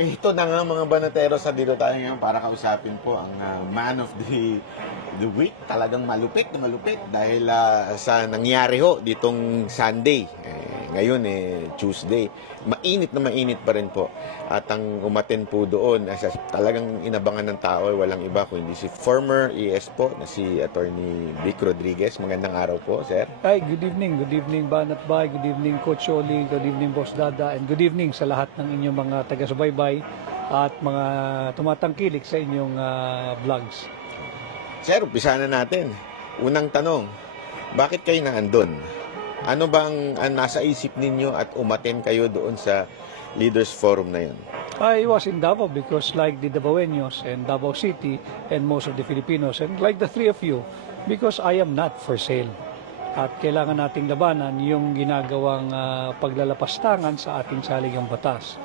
Ito na nga mga banateros, dito tayo ngayon para kausapin po ang man of the week. Talagang malupit na malupit dahil sa nangyari ho ditong Sunday. Ngayon Tuesday. Mainit na mainit pa rin po. At ang umaten po doon, talagang inabangan ng tao, walang iba kundi si former ES po na si Attorney Vic Rodriguez. Magandang araw po, sir. Hi, good evening. Good evening, Banat Bay. Good evening, Coach Oli. Good evening, Boss Dada. And good evening sa lahat ng inyong mga taga-subaybay at mga tumatangkilik sa inyong vlogs. Sir, umpisa na natin. Unang tanong, bakit kayo naandun? Ano bang nasa isip ninyo at umaten kayo doon sa Leaders Forum na yun? I was in Davao because like the Davaoenos and Davao City and most of the Filipinos and like the three of you, because I am not for sale. At kailangan nating labanan yung ginagawang paglalapastangan sa ating saligang batas.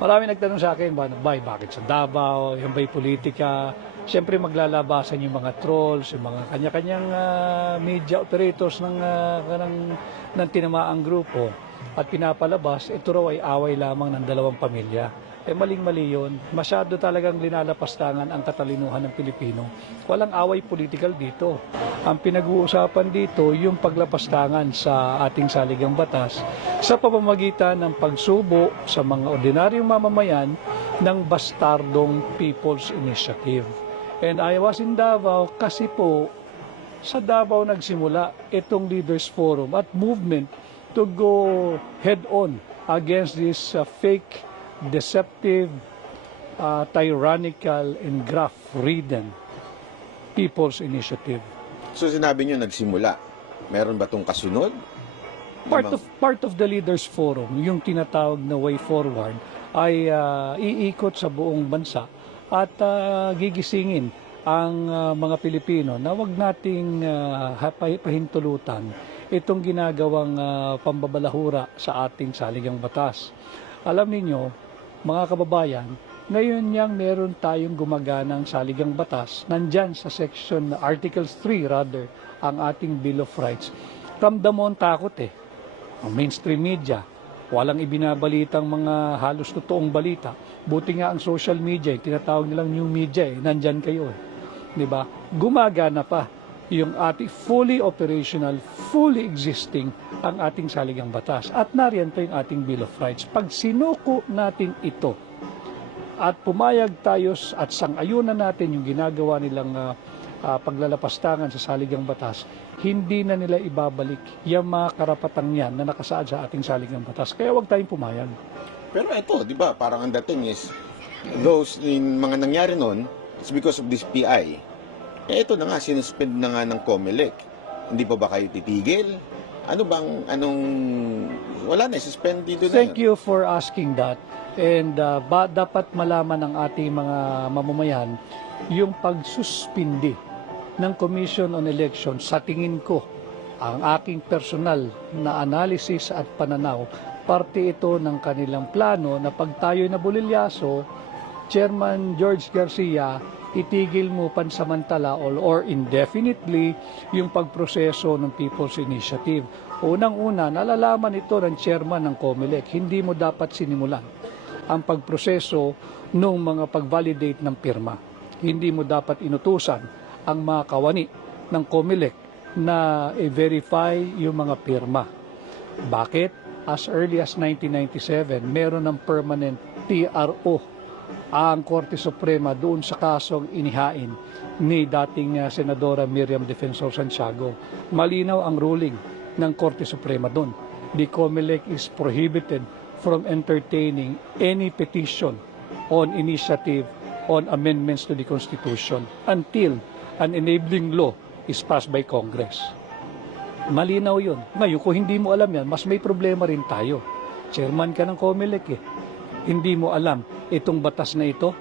Marami nagtanong sa akin, bakit sa Davao, yung ba'y politika? Siyempre maglalabasan yung mga trolls, yung mga kanya-kanyang media operators ng tinamaang grupo. At pinapalabas, ito raw ay away lamang ng dalawang pamilya. Maling-mali yun. Masyado talagang linalapastangan ang katalinuhan ng Pilipino. Walang away political dito. Ang pinag-uusapan dito, yung paglapastangan sa ating saligang batas sa pamamagitan ng pagsubo sa mga ordinaryong mamamayan ng bastardong People's Initiative. And I was in Davao kasi po sa Davao nagsimula itong Leaders Forum at movement to go head-on against this fake, deceptive, tyrannical, and graft-ridden People's Initiative. So sinabi nyo nagsimula. Meron ba itong kasunod? Part of the Leaders Forum, yung tinatawag na Way Forward, ay iikot sa buong bansa at gigisingin ang mga Pilipino na wag nating pahintulutan itong ginagawang pambabalahura sa ating saligang batas. Alam niyo, mga kababayan, ngayon yang meron tayong gumaganang saligang batas, nandyan sa section Articles 3 rather, ang ating Bill of Rights. Ramdam mo ang takot ang mainstream media, walang ibinabalitang mga halos totoong balita. Buti nga ang social media, tinatawag nilang new media, nandyan kayo. Diba? Gumagana pa yung ating fully operational, fully existing ang ating saligang batas. At nariyan pa yung ating Bill of Rights. Pag sinuko natin ito at pumayag tayo at sang-ayunan natin yung ginagawa nilang paglalapastangan sa saligang batas, hindi na nila ibabalik yung mga karapatang yan na nakasaad sa ating saligang batas. Kaya huwag tayong pumayag. Pero ito, di ba, parang ang dating is, those in mga nangyari noon, it's because of this PI. Ito na nga, sinuspend na nga ng COMELEC. Hindi pa ba kayo titigil? Wala na, suspend dito na. Thank you for asking that. And dapat malaman ng ating mga mamamayan yung pagsuspindi ng Commission on Elections. Sa tingin ko, ang aking personal na analysis at pananaw, parte ito ng kanilang plano na pag tayo'y nabulilyaso, Chairman George Garcia, itigil mo pansamantala or indefinitely yung pagproseso ng People's Initiative. Unang-una, nalalaman ito ng chairman ng COMELEC, hindi mo dapat sinimulan ang pagproseso ng mga pag-validate ng pirma. Hindi mo dapat inutusan ang mga kawani ng COMELEC na i-verify yung mga pirma. Bakit? As early as 1997, meron ng permanent TRO ang Korte Suprema doon sa kasong inihain ni dating Senadora Miriam Defensor Santiago. Malinaw ang ruling ng Korte Suprema doon. The COMELEC is prohibited from entertaining any petition on initiative on amendments to the Constitution until an enabling law is passed by Congress. Malinaw yun. Ngayon, kung hindi mo alam yan, mas may problema rin tayo. Chairman ka ng COMELEC Hindi mo alam itong batas na ito.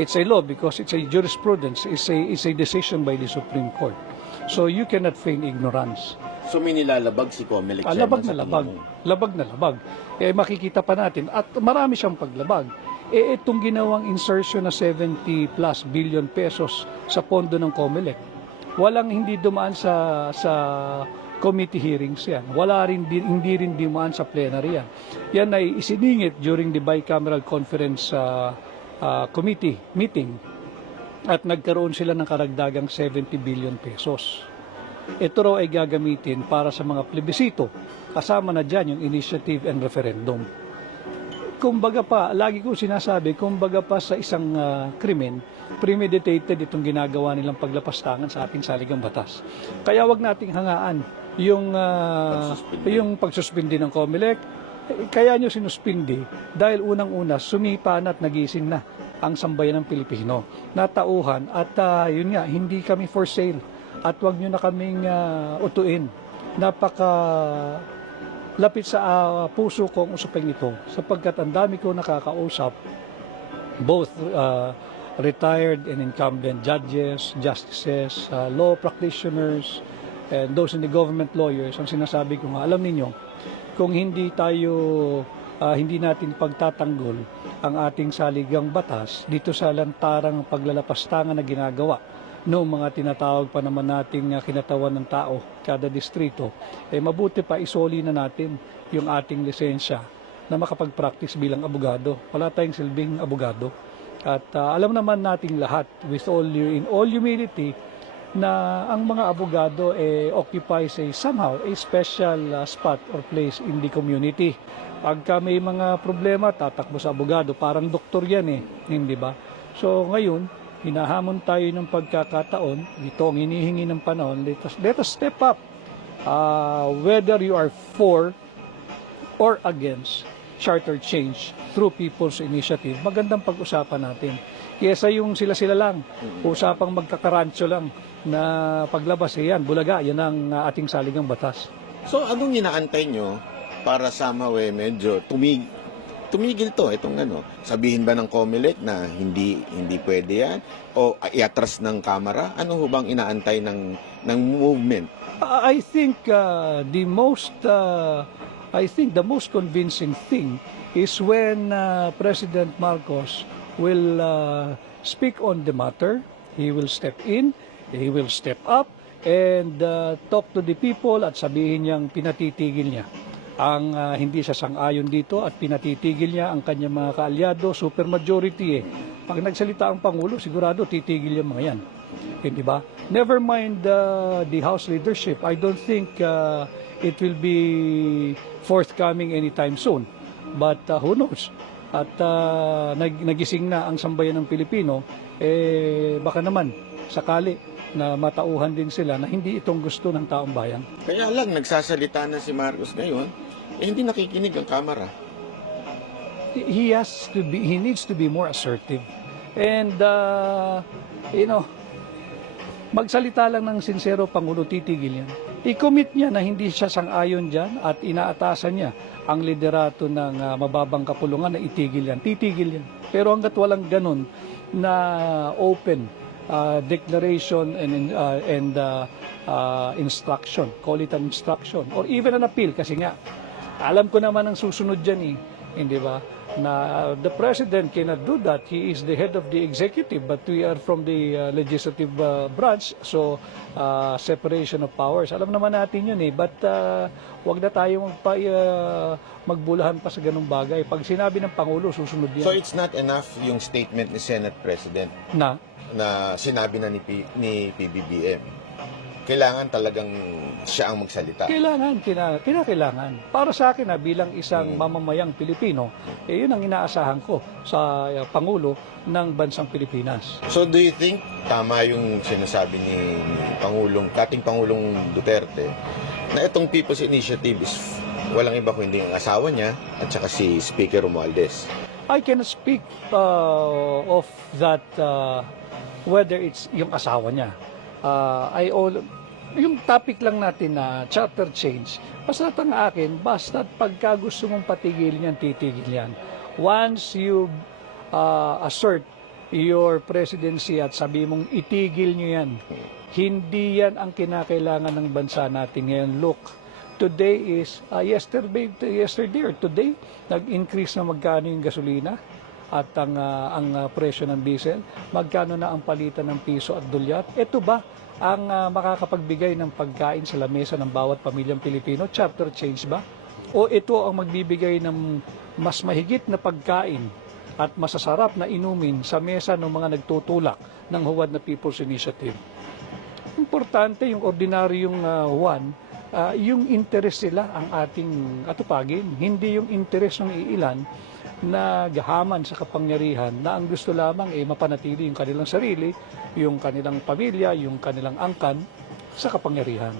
It's a law because it's a jurisprudence. It's a decision by the Supreme Court. So you cannot feign ignorance. So may nilalabag si COMELEC. Labag na labag. Labag na labag. Makikita pa natin. At marami siyang paglabag. Itong ginawang insertion na 70+ billion pesos sa pondo ng COMELEC. Walang hindi dumaan sa committee hearings yan. Hindi rin dimaan sa plenary yan. Yan ay isiningit during the bicameral conference committee meeting at nagkaroon sila ng karagdagang 70 billion pesos. Ito raw ay gagamitin para sa mga plebisito. Kasama na dyan yung initiative and referendum. Kumbaga pa, lagi kong sinasabi, kumbaga pa sa isang krimen, premeditated itong ginagawa nilang paglapastangan sa ating saligang batas. Kaya wag nating hangaan yung pagsuspindi ng COMELEC. Kaya nyo sinuspindi dahil unang-una sumipa na at nagising na ang sambayan ng Pilipino. Natauhan at yun nga, hindi kami for sale at wag nyo na kaming utuin. Lapit sa puso ko ang usaping ito sapagkat ang dami ko nakakausap both retired and incumbent judges, justices, law practitioners, and those in the government lawyers. Ang sinasabi ko nga, alam ninyo, kung hindi natin pagtatanggol ang ating saligang batas dito sa lantarang paglalapastangan na ginagawa noong mga tinatawag pa naman nating kinatawan ng tao kada distrito, mabuti pa isoli na natin yung ating lisensya na makapag-practice bilang abogado. Wala tayong silbing abogado. At alam naman nating lahat, in all humility, na ang mga abogado occupies somehow a special spot or place in the community. Pagka may mga problema, tatakbo sa abogado, parang doktor yan hindi ba? So ngayon, hinahamon tayo ng pagkakataon, ito ang hinihingi ng panahon, let us step up. Whether you are for or against charter change through people's initiative, magandang pag-usapan natin. Kesa yung sila-sila lang, usapang magkakarancho lang na paglabas, yan, bulaga, yan ang ating saligang batas. So, anong inaantay nyo para somehow medyo tumigil to, itong sabihin ba ng COMELEC na hindi pwede yan o iatras ng Kamara? Ano ho bang inaantay ng movement? I think the most convincing thing is when President Marcos will speak on the matter. He will step in, he will step up and talk to the people at sabihin niyang pinatitigil niya ang hindi siya sang-ayon dito at pinatitigil niya ang kanyang mga kaalyado, supermajority Pag nagsalita ang Pangulo, sigurado titigil yung mga yan. Hindi ba? Never mind the House leadership. I don't think it will be forthcoming anytime soon. But who knows? At nagising na ang sambayan ng Pilipino, baka naman sakali na matauhan din sila na hindi itong gusto ng taong bayan. Kaya lang, nagsasalita na si Marcos ngayon, hindi nakikinig ang Kamara. He needs to be more assertive. And, magsalita lang ng sincero, Pangulo, titigil yan. I-commit niya na hindi siya sang-ayon dyan at inaatasan niya ang liderato ng mababang kapulungan na itigil yan. Titigil yan. Pero hanggat walang ganun na open declaration and instruction, call it an instruction, or even an appeal, kasi nga, alam ko naman ang susunod dyan hindi ba? Na the President cannot do that. He is the head of the executive, but we are from the legislative branch, so separation of powers. Alam naman natin yun but wag na tayo magbulahan pa sa ganung bagay. Pag sinabi ng Pangulo, susunod yan. So it's not enough yung statement ni Senate President na sinabi na ni PBBM. Kailangan talagang siya ang magsalita. Kinakailangan. Para sa akin bilang isang mamamayang Pilipino, yun ang inaasahan ko sa Pangulo ng bansang Pilipinas. So do you think tama yung sinasabi ni dating Pangulong Duterte na itong People's Initiative is walang iba kundi ang asawa niya at saka si Speaker Romualdez? I cannot speak of that whether it's yung asawa niya. Yung topic lang natin na charter change, basta ang akin, basta pagka gusto mong patigilin yan, titigil yan. Once you assert your presidency at sabi mong itigil nyo yan, hindi yan ang kinakailangan ng bansa natin ngayon. Look, today is, yesterday or today, nag-increase na magkano yung gasolina. at ang presyo ng diesel, magkano na ang palitan ng piso at dolyar. Ito ba ang makakapagbigay ng pagkain sa lamesa ng bawat pamilyang Pilipino? Chapter change ba? O ito ang magbibigay ng mas mahigit na pagkain at masasarap na inumin sa mesa ng mga nagtutulak ng huwad na People's Initiative? Importante yung ordinaryong yung interest nila ang ating atupagin, hindi yung interest ng iilan na gahaman sa kapangyarihan na ang gusto lamang ay mapanatili yung kanilang sarili, yung kanilang pamilya, yung kanilang angkan sa kapangyarihan.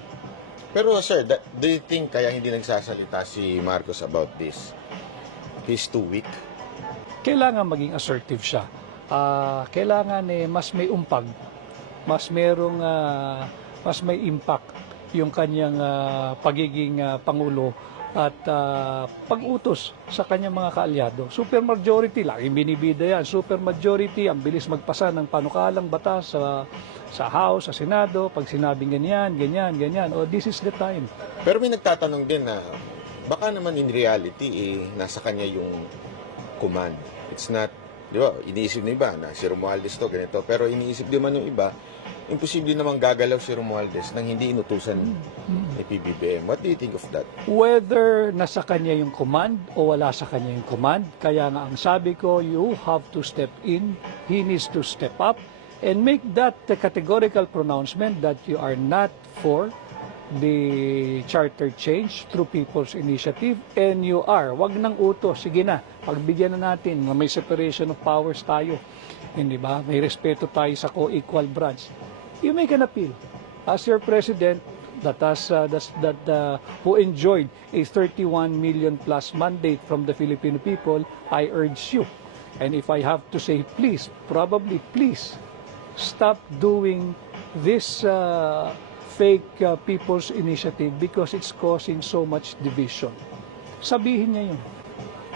Pero sir, do you think kaya hindi nagsasalita si Marcos about this? He's too weak? Kailangan maging assertive siya. Kailangan mas may umpag, mas may impact yung kanyang pagiging Pangulo at pag-utos sa kanyang mga kaalyado. Supermajority, laging binibida yan. Supermajority, ang bilis magpasa ng panukalang batas sa House, sa Senado, pag sinabing ganyan, ganyan. Oh, this is the time. Pero may nagtatanong din na baka naman in reality, nasa kanya yung command. It's not, di ba, iniisip ng iba na si Romualdez to, ganito. Pero iniisip din man yung iba, imposible namang gagalaw si Romualdez nang hindi inutusan ni PBBM. What do you think of that? Whether nasa kanya yung command o wala sa kanya yung command, kaya nga ang sabi ko, you have to step in, he needs to step up, and make that the categorical pronouncement that you are not for the charter change through People's Initiative, and you are, wag nang utos, sige na, pagbigyan na natin, may separation of powers tayo, hindi ba? May respeto tayo sa co-equal branch. You make an appeal as your president who enjoyed a 31 million plus mandate from the Filipino people. I urge you, and if I have to say please, probably please stop doing this fake People's Initiative because it's causing so much division. Sabihin niya yun.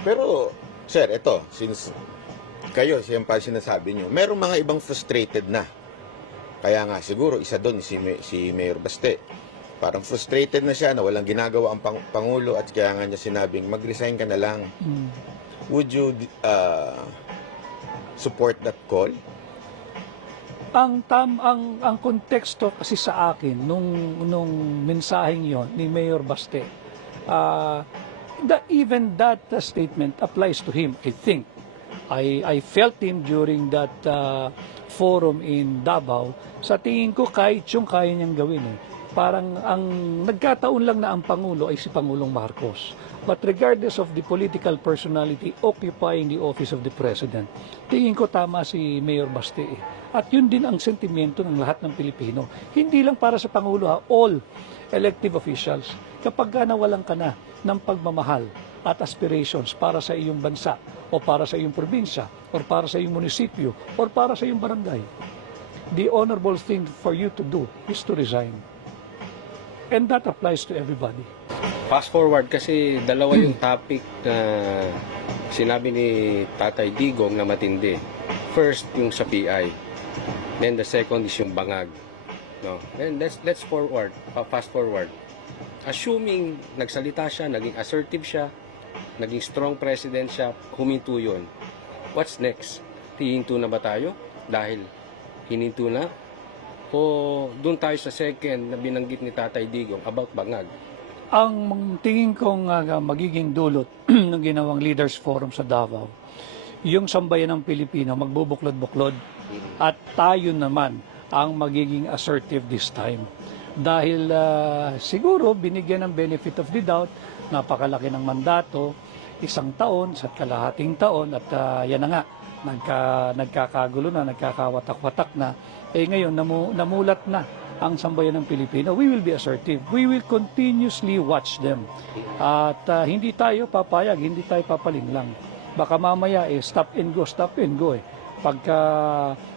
Pero, sir, ito, since kayo, siyang pa sinasabi nyo, merong mga ibang frustrated na. Kaya nga, siguro, isa doon si Mayor Baste. Parang frustrated na siya na walang ginagawa ang Pangulo at kaya nga niya sinabing, mag-resign ka na lang. Would you support that call? Ang konteksto kasi sa akin nung mensaheng yon ni Mayor Baste, even that statement applies to him. I think I felt him during that forum in Davao. Sa tingin ko kahit yung kaya niyang gawin parang ang nagkataon lang na ang Pangulo ay si Pangulong Marcos. But regardless of the political personality occupying the office of the President, tingin ko tama si Mayor Baste. At yun din ang sentimento ng lahat ng Pilipino. Hindi lang para sa Pangulo, all elective officials. Kapag nawalan ka na ng pagmamahal at aspirations para sa iyong bansa o para sa iyong probinsya o para sa iyong munisipyo o para sa iyong barangay, the honorable thing for you to do is to resign. And that applies to everybody. Fast forward kasi dalawa yung topic na sinabi ni Tatay Digong na matindi. First, yung sa PI. Then the second is yung bangag. No? And let's forward, fast forward. Assuming nagsalita siya, naging assertive siya, naging strong president siya, huminto yun. What's next? Hihinto na ba tayo? Dahil hininto na? O doon tayo sa second na binanggit ni Tatay Digong about bangag? Ang tingin kong magiging dulot ng ginawang Leaders Forum sa Davao, yung sambayan ng Pilipino magbubuklod-buklod at tayo naman ang magiging assertive this time. Dahil siguro binigyan ng benefit of the doubt, napakalaki ng mandato, 1 taon sa kalahating taon at yan na nga, nagkakagulo na, nagkakawatak-watak na. Ngayon, namulat na ang sambayan ng Pilipino. We will be assertive. We will continuously watch them. At hindi tayo papayag, hindi tayo papalinglang. Baka mamaya stop and go Pagka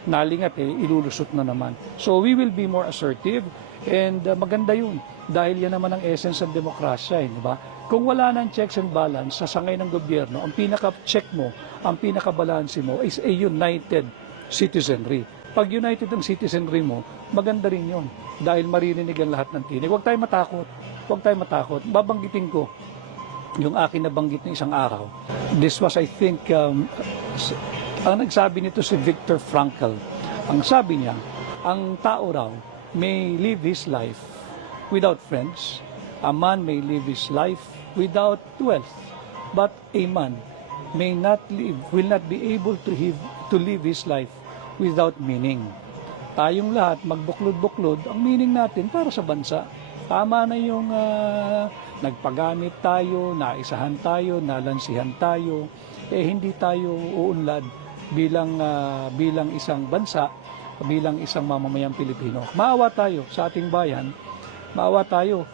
nalingat ilulusot na naman. So we will be more assertive and maganda yun. Dahil yan naman ang essence ng demokrasya, di ba? Kung wala ng checks and balance sa sangay ng gobyerno, ang pinaka-check mo, ang pinaka-balanse mo is a united citizenry. Pag united ang citizenry mo, maganda rin yun. Dahil maririnig ang lahat ng tinig. Huwag tayong matakot. Babanggitin ko. yung akin nabanggit ng isang araw. This was, I think, ang nagsabi nito si Viktor Frankl. Ang sabi niya, ang tao raw may live his life without friends. A man may live his life without wealth. But a man will not be able to live his life without meaning. Tayong lahat magbuklod-buklod, ang meaning natin para sa bansa. Tama na yung nagpagamit tayo, naisahan tayo, nalansihan tayo, hindi tayo uunlad bilang isang bansa, bilang isang mamamayang Pilipino. Maawa tayo sa ating bayan, maawa tayo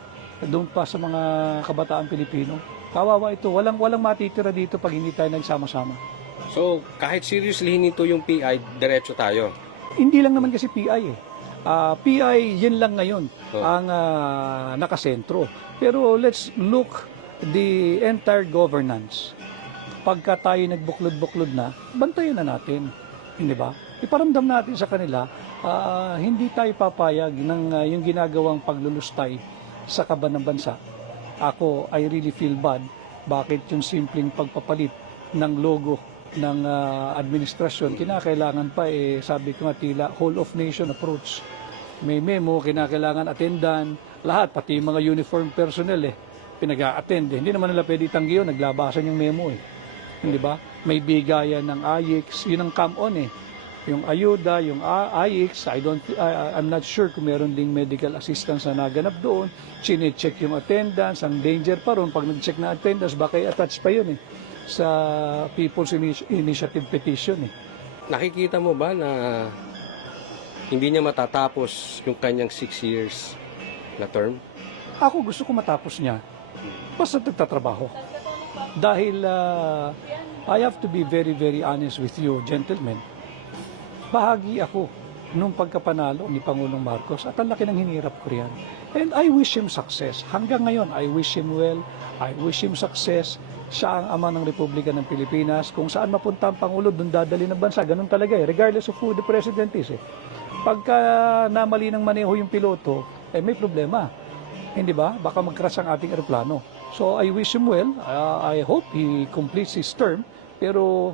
doon pa sa mga kabataan Pilipino. Kawawa ito, walang matitira dito pag hindi tayo nagsama-sama. So, kahit seriously nito yung PI, diretso tayo. Hindi lang naman kasi PI eh. PI, yun lang ngayon ang nakasentro. Pero let's look the entire governance. Pagka tayo nagbuklod-buklod na, bantayan na natin. Hindi ba? Iparamdam natin sa kanila, hindi tayo papayag ng yung ginagawang paglulustay sa kaban ng bansa. Ako, I really feel bad. Bakit yung simpleng pagpapalit ng logo ng administrasyon, kinakailangan pa sabi ko nga tila, whole of nation approach. May memo, kinakailangan attendan, lahat, pati yung mga uniform personnel pinag-a-attend. Hindi naman nila pwede tanggi yun, naglabasan yung memo Hindi ba? May bigayan ng AIX, yun ang come-on Yung ayuda, yung AIX, I'm not sure kung meron ding medical assistance na naganap doon. Chine-check yung attendance, ang danger pa ron. Pag nag-check na attendance, baka i-attach pa yun sa People's Initiative Petition Nakikita mo ba na hindi niya matatapos yung kanyang 6 years na term? Ako gusto ko matapos niya. Basta nagtatrabaho. Dahil I have to be very, very honest with you, gentlemen. Bahagi ako nung pagkapanalo ni Pangulong Marcos at ang laki ng hinirap ko riyan. And I wish him success. Hanggang ngayon, I wish him well. I wish him success. Siya ang ama ng Republika ng Pilipinas. Kung saan mapunta ang Pangulo, doon dadali ng bansa. Ganun talaga regardless of who the president is Pagka namali ng maneho yung piloto, may problema. Hindi ba? Baka mag-crash ang ating eroplano. So I wish him well. I hope he completes his term. Pero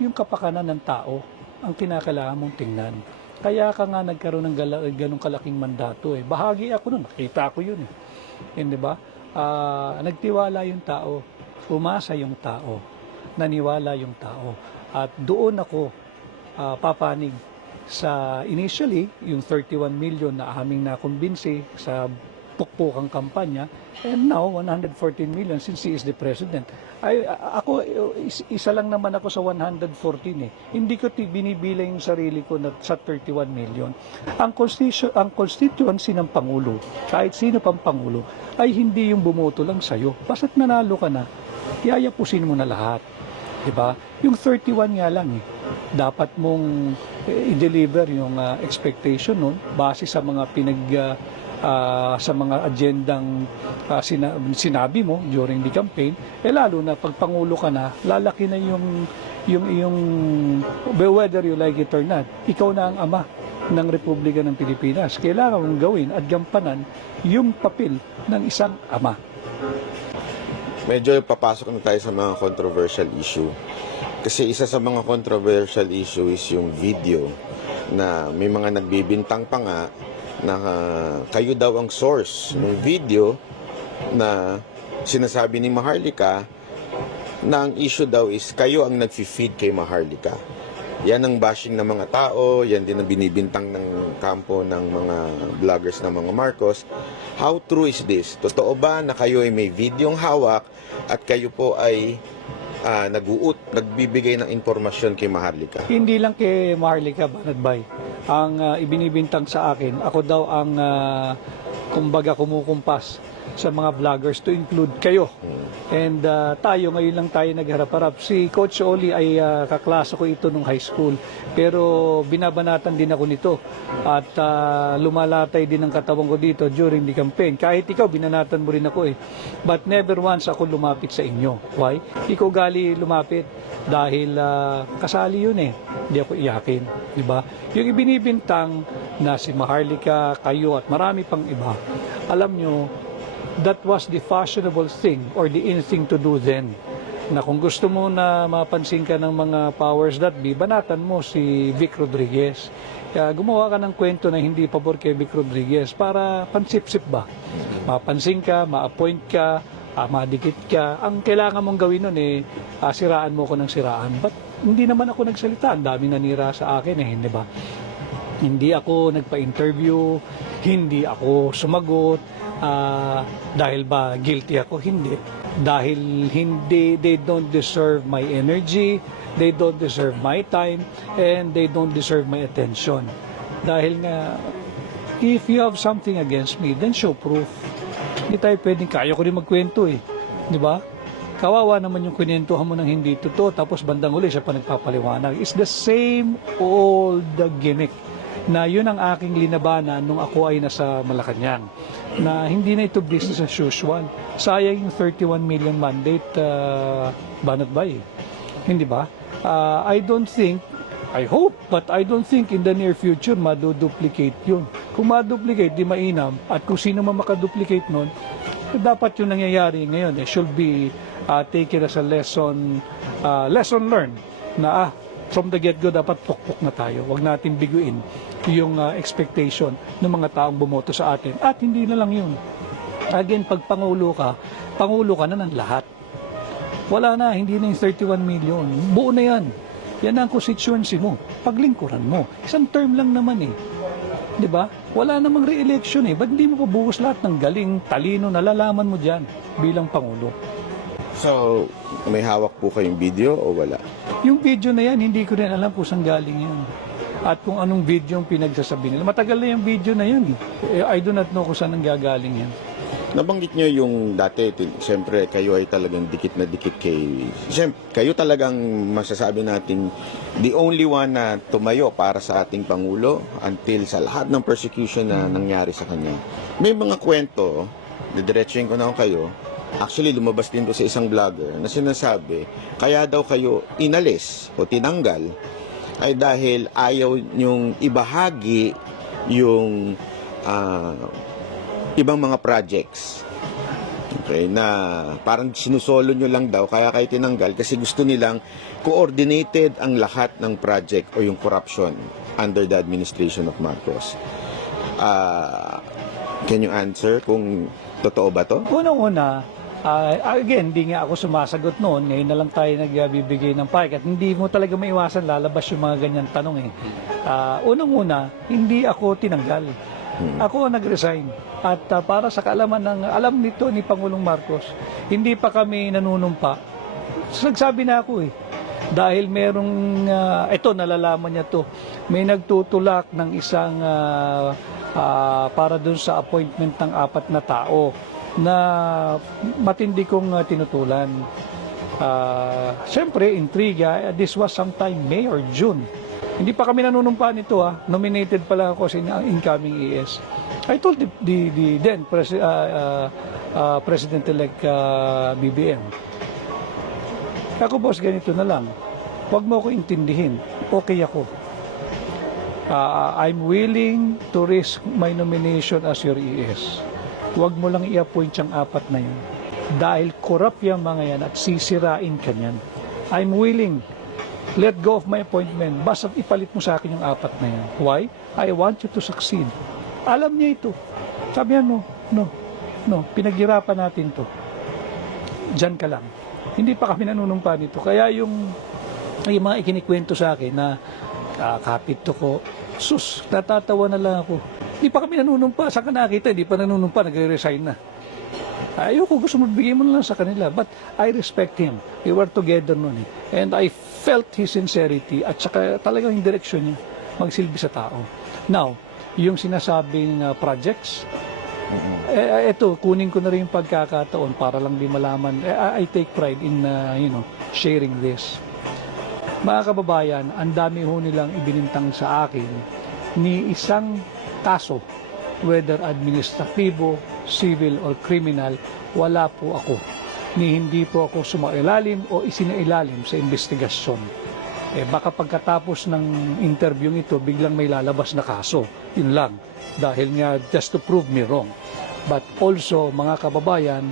yung kapakanan ng tao, ang kinakailangan mong tingnan. Kaya ka nga nagkaroon ng ganong kalaking mandato Bahagi ako nun, nakita ko yun Hindi ba? Nagtiwala yung tao, umasa yung tao, naniwala yung tao. At doon ako papanig sa initially, yung 31 million na aming nakumbinsi sa pukpukang kampanya, and now 114 million since he is the president. Ako, isa lang naman ako sa 114 Hindi ko binibilang yung sarili ko sa 31 million. Ang constituency ng Pangulo, kahit sino pang Pangulo, ay hindi yung bumoto lang sa'yo. Basta't nanalo ka na, yayapusin mo na lahat. Diba? Yung 31 nga lang dapat mong i-deliver yung expectation nun base sa mga sa mga agendang sinabi mo during the campaign, lalo na pag Pangulo ka na, lalaki na yung whether you like it or not, ikaw na ang ama ng Republika ng Pilipinas. Kailangan mong gawin at gampanan yung papel ng isang ama. Medyo papasok na tayo sa mga controversial issue. Kasi isa sa mga controversial issue is yung video na may mga nagbibintang pa nga na kayo daw ang source ng video na sinasabi ni Maharlika na ang issue daw is kayo ang nag-feed kay Maharlika. Yan ang bashing ng mga tao, yan din ang binibintang ng kampo ng mga vloggers ng mga Marcos. How true is this? Totoo ba na kayo ay may videong hawak at kayo po ay nagbibigay ng impormasyon kay Maharlika? Hindi lang kay Maharlika, Banatbay. Ang ibinibintang sa akin, ako daw ang kumbaga kumukumpas sa mga vloggers to include kayo. And tayo, ngayon lang tayo nagharap-harap. Si Coach Oli ay kaklase ko ito nung high school. Pero binabanatan din ako nito. At lumalatay din ang katawan ko dito during the campaign. Kahit ikaw, binanatan mo rin ako But never once ako lumapit sa inyo. Why? Ikaw gali lumapit. Dahil kasali yun Hindi ako iyakin. Diba? Yung ibinibintang na si Maharlika, kayo at marami pang iba, alam nyo, that was the fashionable thing or the in thing to do then. Na kung gusto mo na mapansin ka ng mga powers that be, banatan mo si Vic Rodriguez. Kaya gumawa ka ng kwento na hindi pabor kay Vic Rodriguez para pansip-sip ba? Mapansin ka, ma-appoint ka, madikit ka. Ang kailangan mong gawin nun siraan mo ko ng siraan. But hindi naman ako nagsalita. Ang daming nanira sa akin hindi ba? Hindi ako nagpa-interview, hindi ako sumagot, dahil ba guilty ako? Hindi. Dahil they don't deserve my energy, they don't deserve my time, and they don't deserve my attention. Dahil nga, if you have something against me, then show proof. Hindi tayo pwedeng, kaya ko rin magkwento di ba? Kawawa naman yung kwentuhan mo ng hindi totoo, tapos bandang uli siya pa nagpapaliwanag. It's the same old gimmick na yun ang aking linabanan nung ako ay nasa Malacanang, na hindi na ito business as usual. Sayang yung 31 million mandate, banat ba hindi ba? I hope, but I don't think in the near future maduduplicate yun. Kung maduplicate, di mainam, at kung sino man makaduplicate nun, dapat yung nangyayari ngayon should be taken as a lesson learned na from the get-go dapat pukpok na tayo. Huwag natin biguin yung expectation ng mga taong bumoto sa atin. At hindi na lang yun. Again, pag pangulo ka na ng lahat. Wala na, hindi na yung 31 million. Buo na yan. Yan ang constituency mo. Paglingkuran mo. Isang term lang naman Di ba? Wala namang re-election Ba't hindi mo pabuhos lahat ng galing, talino, nalalaman mo dyan bilang pangulo? So, may hawak po kayong video o wala? Yung video na yan, hindi ko rin alam kung saan galing yan. At kung anong video yung pinagsasabi nila. Matagal na yung video na yun. I do not know kung saan ang gagaling yan. Nabanggit nyo yung dati, siyempre kayo ay talagang dikit na dikit kay... Siyempre, kayo talagang masasabi natin the only one na tumayo para sa ating Pangulo until sa lahat ng persecution na nangyari sa kanya. May mga kwento, didiretsuhin ko na kayo, actually lumabas din to sa isang vlogger na sinasabi, kaya daw kayo inalis o tinanggal ay dahil ayaw nyong ibahagi yung ibang mga projects. Okay, na parang sinusolo nyo lang daw kaya kayo tinanggal kasi gusto nilang coordinated ang lahat ng project o yung corruption under the administration of Marcos. Can you answer kung totoo ba to? Unang-una, again, hindi nga ako sumasagot noon. Ngayon na lang tayo nagbibigay ng pahig. At hindi mo talaga maiwasan lalabas yung mga ganyan tanong Unang-una, hindi ako tinanggal. Ako nag-resign. At para sa kaalaman ng alam nito ni Pangulong Marcos, hindi pa kami nanunumpa. Nagsabi na ako Dahil merong, nalalaman niya to, may nagtutulak ng isang para dun sa appointment ng 4 na tao na matindi kong tinutulan. Siyempre, intriga, this was sometime May or June. Hindi pa kami nanunumpa nito Nominated pa lang ako sa incoming ES. I told the then President-elect BBM, ako boss, ganito na lang. Huwag mo ako intindihin. Okay ako. I'm willing to risk my nomination as your ES. Huwag mo lang i-appoint siyang 4 na yun. Dahil corrupt yung mga yan at sisirain ka niyan. I'm willing. Let go of my appointment. Basta ipalit mo sa akin yung 4 na yan. Why? I want you to succeed. Alam niya ito. Sabihan mo, no, pinaghirapan natin to. Diyan ka lang. Hindi pa kami nanunumpa nito. Kaya yung mga ikinikwento sa akin na kapit to ko, sus, natatawa na lang ako. Hindi pa kami nanunumpa. Saan ka nakita? Hindi pa nanunumpa. Nagre-resign na. Ayoko, gusto mo bigay mo na lang sa kanila. But I respect him. We were together noon And I felt his sincerity at saka talagang yung direksyon niya magsilbi sa tao. Now, yung sinasabing projects, ito, kunin ko na rin yung pagkakataon para lang di malaman. I take pride in sharing this. Mga kababayan, ang dami ho nilang ibinintang sa akin ni isang kaso, whether administratibo, civil, or criminal, wala po ako. Ni hindi po ako sumailalim o isinailalim sa investigasyon. Baka pagkatapos ng interview ito, biglang may lalabas na kaso. Yun lang. Dahil nga, just to prove me wrong. but also, mga kababayan,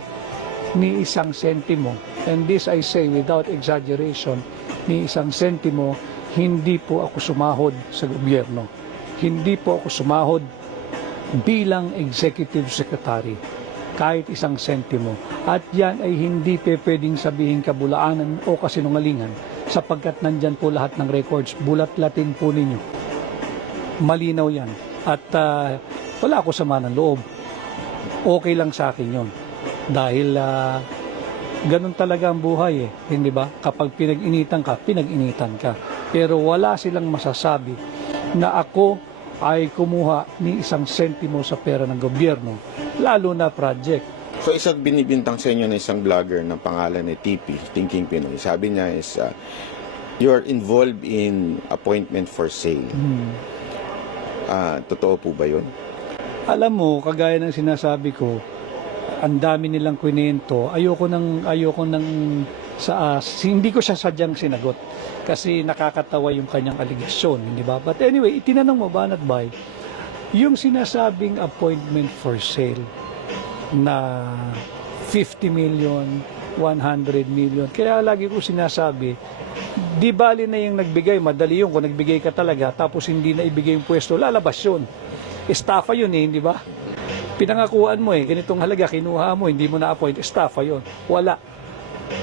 ni isang sentimo, and this I say without exaggeration, ni isang sentimo, hindi po ako sumahod sa gobyerno. Hindi po ako sumahod bilang executive secretary. Kahit isang sentimo. At yan ay hindi pwedeng sabihin kabulaanan o kasinungalingan sapagkat nandyan po lahat ng records. Bulat-latin po ninyo. Malinaw yan. At wala ako sama ng loob. Okay lang sa akin yon. Dahil ganun talaga ang buhay eh. Hindi ba? Kapag pinag-initan ka, pinag-initan ka. Pero wala silang masasabi na ako ay kumuha ni isang sentimo sa pera ng gobyerno, lalo na project. So isang binibintang sa inyo na isang vlogger ng pangalan ni TP, Thinking Pinoy. Sabi niya is, you are involved in appointment for sale. Totoo po ba yun? Alam mo, kagaya ng sinasabi ko, ang dami nilang kwento. Ayoko nang hindi ko siya sadyang sinagot kasi nakakatawa yung kanyang aligasyon, hindi ba? But anyway, itinanong mo ba, Bay, yung sinasabing appointment for sale na 50 million, 100 million. Kaya lagi ko sinasabi, di bali na yung nagbigay, madali yun kung nagbigay ka talaga tapos hindi na ibigay yung pwesto, lalabas yun. Estafa yun eh, hindi ba? Pinangakuan mo eh, ganitong halaga, kinuha mo, hindi mo na-appoint, estafa yun. Wala.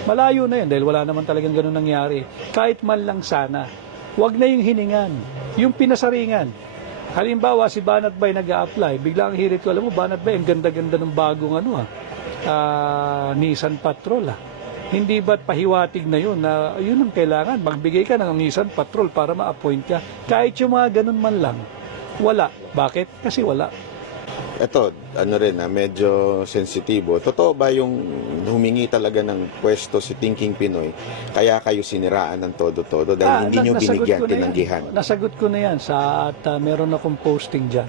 Malayo na yun dahil wala naman talagang ganun nangyari. Kahit man lang sana, wag na yung hiningan, yung pinasaringan. Halimbawa, si Banat Bay nag-a-apply, biglang hirit ko, alam mo, Banat Bay, ang ganda-ganda ng bagong Nissan Patrol Hindi ba't pahiwatig na yun na yun ang kailangan, magbigay ka ng Nissan Patrol para ma-appoint ka. Kahit yung mga ganun man lang, wala. Bakit? Kasi wala. Ito, medyo sensitibo. Totoo ba yung humingi talaga ng pwesto si Thinking Pinoy, kaya kayo siniraan ng todo-todo dahil hindi nyo binigyan, tinanggihan? Nasagot ko na yan at meron akong posting dyan.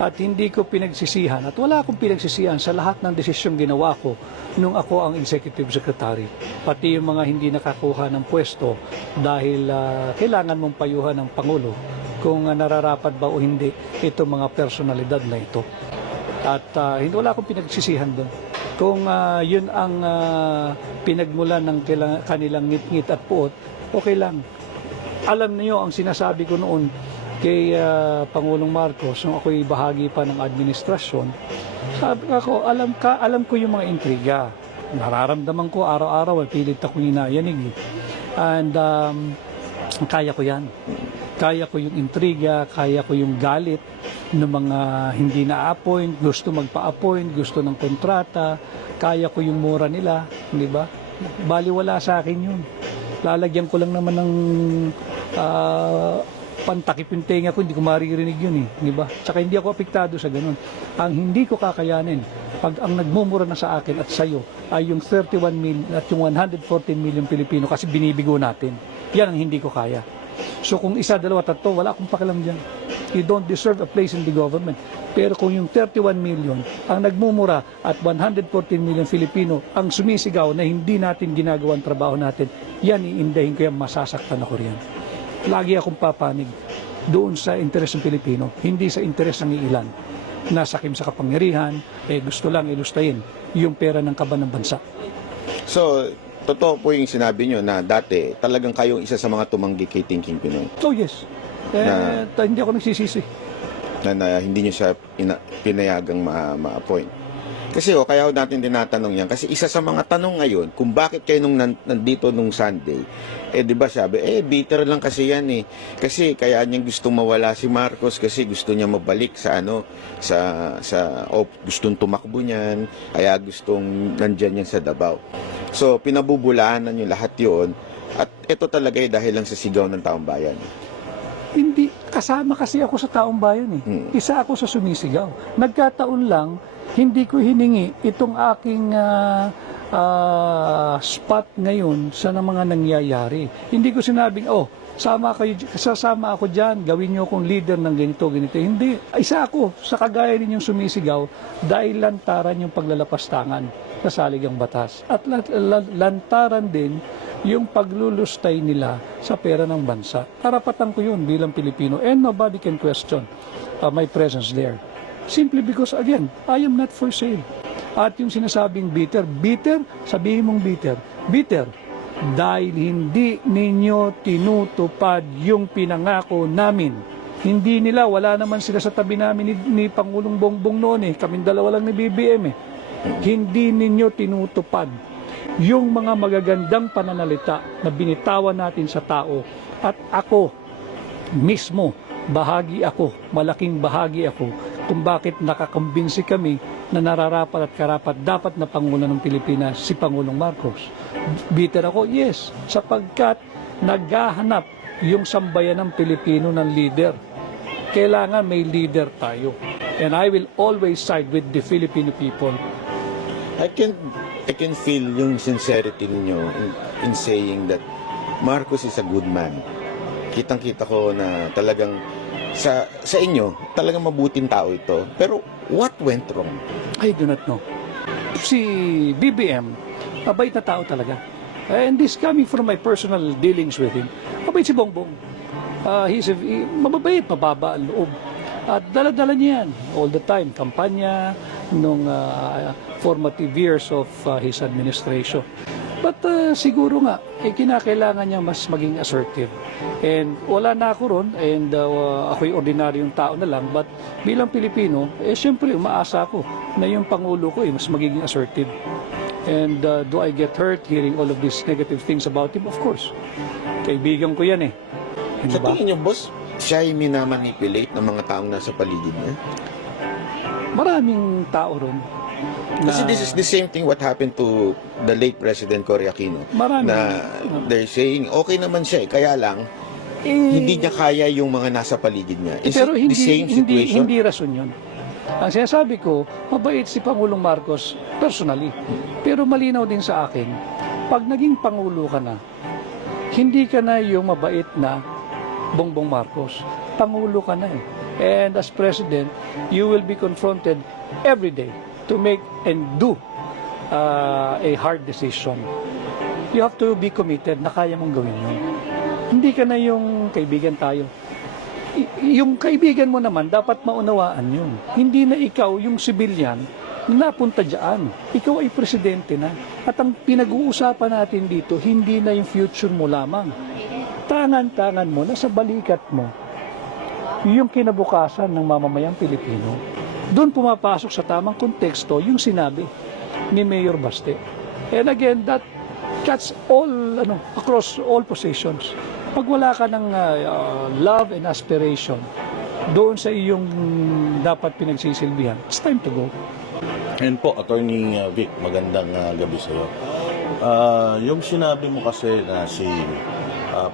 At hindi ko pinagsisihan at wala akong pinagsisihan sa lahat ng desisyong ginawa ko nung ako ang executive secretary. Pati yung mga hindi nakakuha ng pwesto dahil kailangan mong payuhan ng Pangulo kung nararapat ba o hindi itong mga personalidad na ito. At hindi wala akong pinagsisihan doon. Kung yun ang pinagmulan ng kanilang ngit-ngit at puot, okay lang. Alam niyo ang sinasabi ko noon kay Pangulong Marcos nung ako'y bahagi pa ng administrasyon. Sabi ko, alam ko yung mga intriga. Nararamdaman ko araw-araw, pilit ako hinayanig. And kaya ko yan. Kaya ko yung intriga, kaya ko yung galit ng mga hindi na-appoint, gusto magpa-appoint, gusto ng kontrata, kaya ko yung mura nila, di ba? Baliwala sa akin yun. Lalagyan ko lang naman ng pantakip yung tenga ko, hindi ko maririnig yun eh, di ba? Tsaka hindi ako apektado sa ganun. Ang hindi ko kakayanin, pag ang nagmumura na sa akin at sa'yo ay yung 31 million at yung 114 million Pilipino kasi binibigo natin. Yan ang hindi ko kaya. So kung isa, dalawa, tatlo, wala akong pakialam dyan. You don't deserve a place in the government. Pero kung yung 31 million ang nagmumura at 114 million Filipino ang sumisigaw na hindi natin ginagawa ang trabaho natin, yan iindahin ko yan, masasaktan ako riyan. Lagi akong papanig doon sa interes ng Pilipino, hindi sa interes ng ilan. Nasakim sa kapangyarihan, gusto lang ilustayin yung pera ng kaban ng bansa. So, totoo po yung sinabi nyo na dati talagang kayong isa sa mga tumanggi kay Thinking Pinoy. So yes, hindi ako nagsisisi. Na hindi nyo siya pinayagang ma-appoint. Kasi kaya natin tinatanong yan. Kasi isa sa mga tanong ngayon, kung bakit kayo nandito nung Sunday, di ba sabi, bitter lang kasi yan eh. Kasi kaya niya gustong mawala si Marcos kasi gusto niya mabalik sa gustong tumakbo niyan, kaya gustong nandyan yan sa Davao. So, pinabubulaanan nyo lahat yun. At ito talaga dahil lang sa sigaw ng taong bayan. Hindi, kasama kasi ako sa taong bayan eh. Isa ako sa sumisigaw. Nagkataon lang, hindi ko hiningi itong aking spot ngayon sa mga nangyayari. Hindi ko sinabing, sasama ako dyan, gawin nyo akong leader ng ganito. Hindi, isa ako sa kagaya ninyong sumisigaw dahil lantaran yung paglalapastangan sa saligang batas. At lantaran din yung paglulustay nila sa pera ng bansa. Karapatan ko yun bilang Pilipino and nobody can question my presence there. Simply because, again, I am not for sale. At yung sinasabing bitter, sabihin mong bitter, dahil hindi ninyo tinutupad yung pinangako namin. Hindi nila, wala naman sila sa tabi namin ni Pangulong Bongbong noon eh. Kaming dalawa lang ni BBM eh. Hindi ninyo tinutupad yung mga magagandang pananalita na binitawan natin sa tao. At ako mismo, malaking bahagi ako kung bakit nakakambinsi kami na nararapat at karapat dapat na Pangulo ng Pilipinas si Pangulong Marcos. Bitter ako, yes, sapagkat naghahanap yung sambayan ng Pilipino ng leader. Kailangan may leader tayo. And I will always side with the Filipino people. I can feel yung sincerity ninyo in saying that Marcos is a good man. Kitang-kita ko na talagang sa inyo, talagang mabuting tao ito. Pero what went wrong? I do not know. Si BBM, mabait na tao talaga. And this coming from my personal dealings with him, mabait si Bongbong. Mababait, mababa ang loob. At dala-dala niya yan all the time. Kampanya nung formative years of his administration. But siguro nga, kinakailangan niya mas maging assertive. And wala na ako ron, and ako'y ordinaryong tao na lang, but bilang Pilipino, siyempre umaasa ako na yung Pangulo ko mas magiging assertive. And do I get hurt hearing all of these negative things about him? Of course. Kaibigan ko yan eh. Hindi Sa ba? tingin niyo, boss, siya ay minamanipulate ng mga taong nasa paligid niya? Maraming tao ron. Kasi this is the same thing what happened to the late President Cory Aquino. Marami. Na they're saying, okay naman siya kaya lang, hindi niya kaya yung mga nasa paligid niya. Is Pero it the same situation? hindi rason yun. Ang sinasabi ko, mabait si Pangulong Marcos personally. Pero malinaw din sa akin, pag naging Pangulo ka na, hindi ka na yung mabait na Bongbong Marcos. Pangulo ka na eh. And as President, you will be confronted every day to make and do a hard decision. You have to be committed na kaya mong gawin yun. Hindi ka na yung kaibigan tayo. Yung kaibigan mo naman, dapat maunawaan yun. Hindi na ikaw yung civilian na napunta dyan. Ikaw ay presidente na. At ang pinag-uusapan natin dito, hindi na yung future mo lamang. Tangan-tangan mo, nasa balikat mo, yung kinabukasan ng mamamayang Pilipino. Doon pumapasok sa tamang konteksto yung sinabi ni Mayor Baste. And again, that cuts all, across all positions. Pag wala ka ng love and aspiration doon sa iyong dapat pinagsisilbihan, it's time to go. And po, Attorney Vic, magandang gabi sa iyo. Yung sinabi mo kasi na si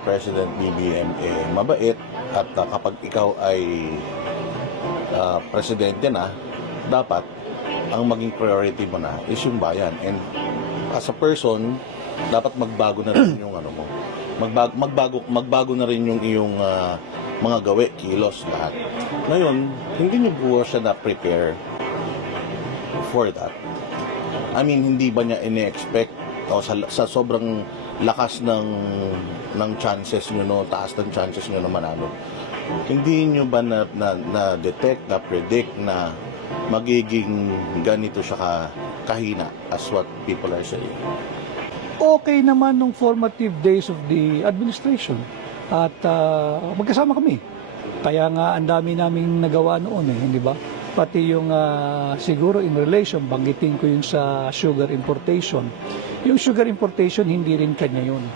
President BBM mabait at kapag ikaw ay presidente na, dapat ang maging priority mo na is yung bayan. And as a person, dapat magbago na rin yung ano mo. Magbago na rin yung iyong mga gawe, kilos, lahat. Ngayon, hindi niyo po siya na-prepare for that. I mean, hindi ba niya ini-expect o sa sobrang lakas ng chances niyo, no, taas ng chances niyo na manalo. Hindi niyo ba na-detect, na-predict na magiging ganito siya kahina as what people are saying? Okay naman nung formative days of the administration. At magkasama kami. Kaya nga ang dami naming nagawa noon di ba? Pati yung siguro in relation, banggitin ko yung sa sugar importation. Yung sugar importation, hindi rin kanya yun.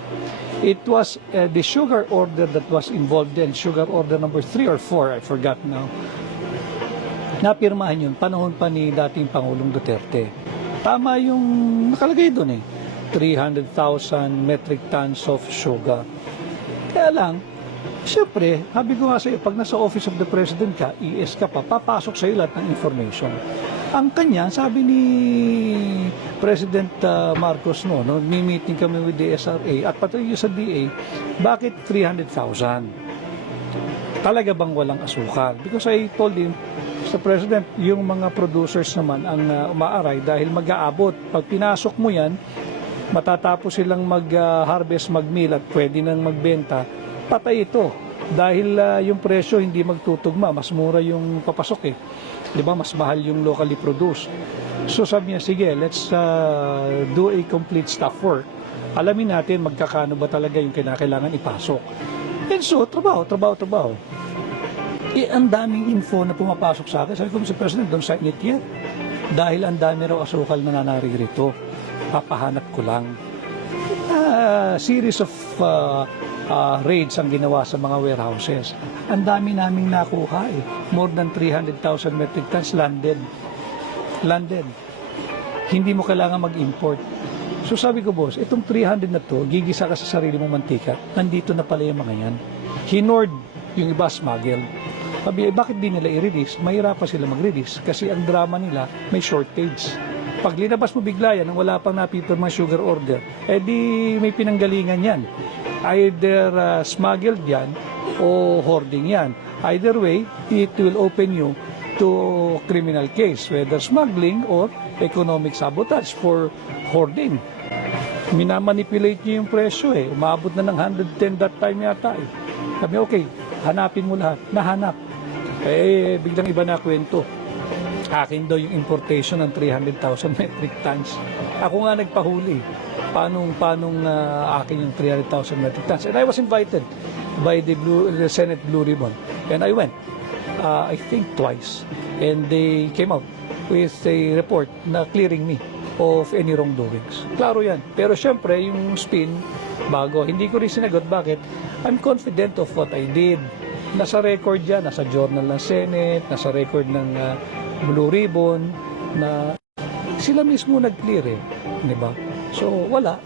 It was the sugar order that was involved in, sugar order number 3 or 4, I forgot now. Napirmahan yun, panahon pa ni dating Pangulong Duterte. Tama yung nakalagay doon 300,000 metric tons of sugar. Kaya lang, siyempre, sabi ko nga sa iyo, pag nasa Office of the President ka, ES ka pa, papasok sa iyo lahat ng information. Ang kanya, sabi ni President Marcos meeting kami with the SRA at pati sa DA, bakit 300,000? Talaga bang walang asukal? Because I told him, Mr. President, yung mga producers naman ang umaaray dahil mag-aabot. Pag pinasok mo yan, matatapos silang mag-harvest, mag-mill at pwede nang magbenta, patay ito. Dahil yung presyo hindi magtutugma, mas mura yung papasok Di ba? Mas mahal yung locally produced. So sabi niya, sige, let's do a complete staff work. Alamin natin magkakano ba talaga yung kinakailangan ipasok. And so, trabaho. Ang daming info na pumapasok sa akin. Sabi ko, Mr. President, don't sign it yet. Dahil ang dami raw asukal na naririto. Papahanap ko lang. Series of raids ang ginawa sa mga warehouses. Ang dami naming nakuha eh. More than 300,000 metric tons landed. Hindi mo kailangan mag-import. So sabi ko, boss, itong 300 na to, gigisa ka sa sarili mong mantika. Nandito na pala yung mga yan. Hinord yung iba smuggle. Sabi, bakit di nila i-release? Mahirapan sila mag-release kasi ang drama nila may shortage. Pag linabas mo bigla yan, nang wala pang napipirma sugar order, di may pinanggalingan yan. Either smuggled yan o hoarding yan. Either way, it will open you to criminal case, whether smuggling or economic sabotage for hoarding. Minamanipulate niyo yung presyo eh. Umabot na ng 110 that time yata eh. Sabi, okay, hanapin mo lahat. Nahanap. Biglang iba na kwento. Akin daw yung importation ng 300,000 metric tons. Ako nga nagpahuli. Paanong akin yung 300,000 metric tons? And I was invited by the Senate Blue Ribbon. And I went, I think twice. And they came out with a report na clearing me of any wrongdoings. Klaro yan. Pero syempre, yung spin, bago. Hindi ko rin sinagot. Bakit? I'm confident of what I did. Nasa record yan, nasa journal ng Senate, nasa record ng Blue Ribbon, na sila mismo nag-clear eh. Diba? So, wala.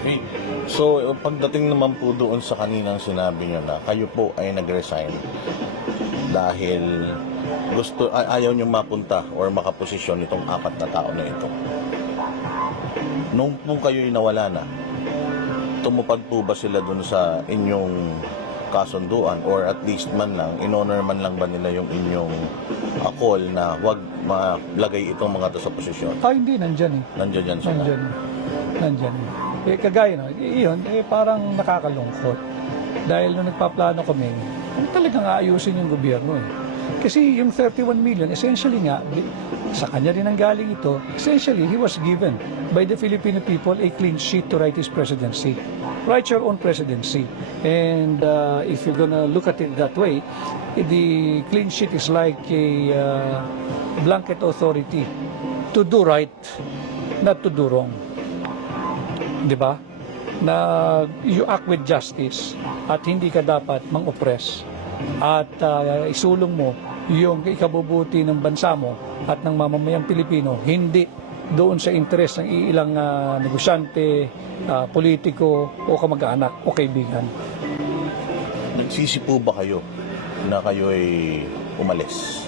Okay. So, pagdating naman po doon sa kaninang sinabi nyo na kayo po ay nag-resign dahil ayaw nyo mapunta or makaposisyon itong 4 na tao na ito. Nung po kayo'y nawala na, tumupad po ba sila doon sa inyong kasunduan or at least man lang, in-honor man lang ba nila yung inyong call na wag malagay itong mga to sa posisyon? Hindi, nandyan eh. Nandiyan sila. Nandyan. Kagaya no, iyon, parang nakakalungkot. Dahil nung nagpaplano kami, talagang aayusin yung gobyerno eh. Kasi yung 31 million, essentially nga, sa kanya rin ang galing ito, essentially, he was given by the Filipino people a clean sheet to write his presidency. Write your own presidency. And if you're gonna look at it that way, the clean sheet is like a blanket authority to do right, not to do wrong. Di ba? Na you act with justice at hindi ka dapat mang-oppress at isulong mo yung ikabubuti ng bansa mo at ng mamamayang Pilipino, hindi doon sa interes ng ilang negosyante, politiko o kamag-anak o kaibigan. Nagsisi po ba kayo na kayo ay umalis?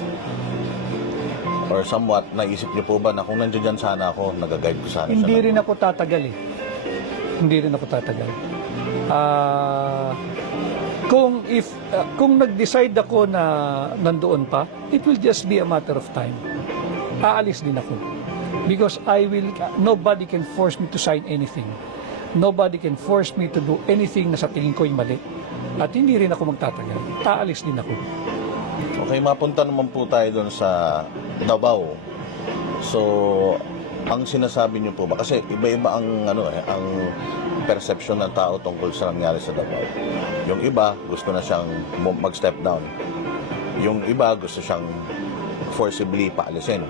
Or somewhat, naisip niyo po ba na kung nandiyan sana ako, nag-guide ko sana Hindi siya? rin ako tatagal eh. Hindi rin ako tatagal. Kung nag-decide ako na nandoon pa, it will just be a matter of time. Aalis din ako. Because nobody can force me to sign anything. Nobody can force me to do anything na sa tingin ko'y mali. At hindi rin ako magtatagal. Aalis din ako. Okay, mapunta naman po tayo doon sa Davao. So, ang sinasabi niyo po ba, kasi iba-iba ang ang perception ng tao tungkol sa nangyari sa Davao. Yung iba gusto na siyang mag-step down. Yung iba gusto siyang forcibly paalisin.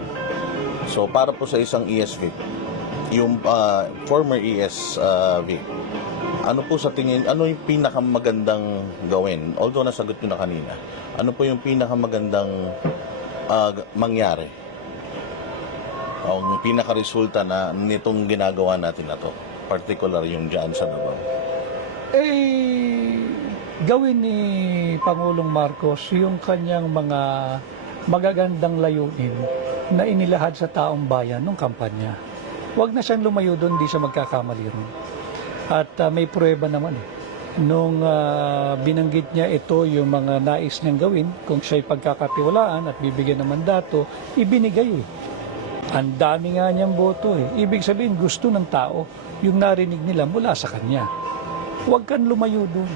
So para po sa isang ESV, yung former ESV, ano po sa tingin, ano yung pinakamagandang gawin? Although nasagot ko na kanina, ano po yung pinakamagandang mangyari? Ang pinaka-resulta na nitong ginagawa natin na to, particular yung dyan sa Davao? Gawin ni Pangulong Marcos yung kanyang mga magagandang layunin na inilahad sa taong bayan ng kampanya. Huwag na siyang lumayo doon, di siya magkakamali ron. At may pruweba naman eh. Nung binanggit niya ito yung mga nais niyang gawin, kung siya'y pagkakatiwalaan at bibigyan ng mandato, ibinigay eh. Ang dami nga niyang boto eh. Ibig sabihin, gusto ng tao yung narinig nila mula sa kanya. Huwag kang lumayo doon.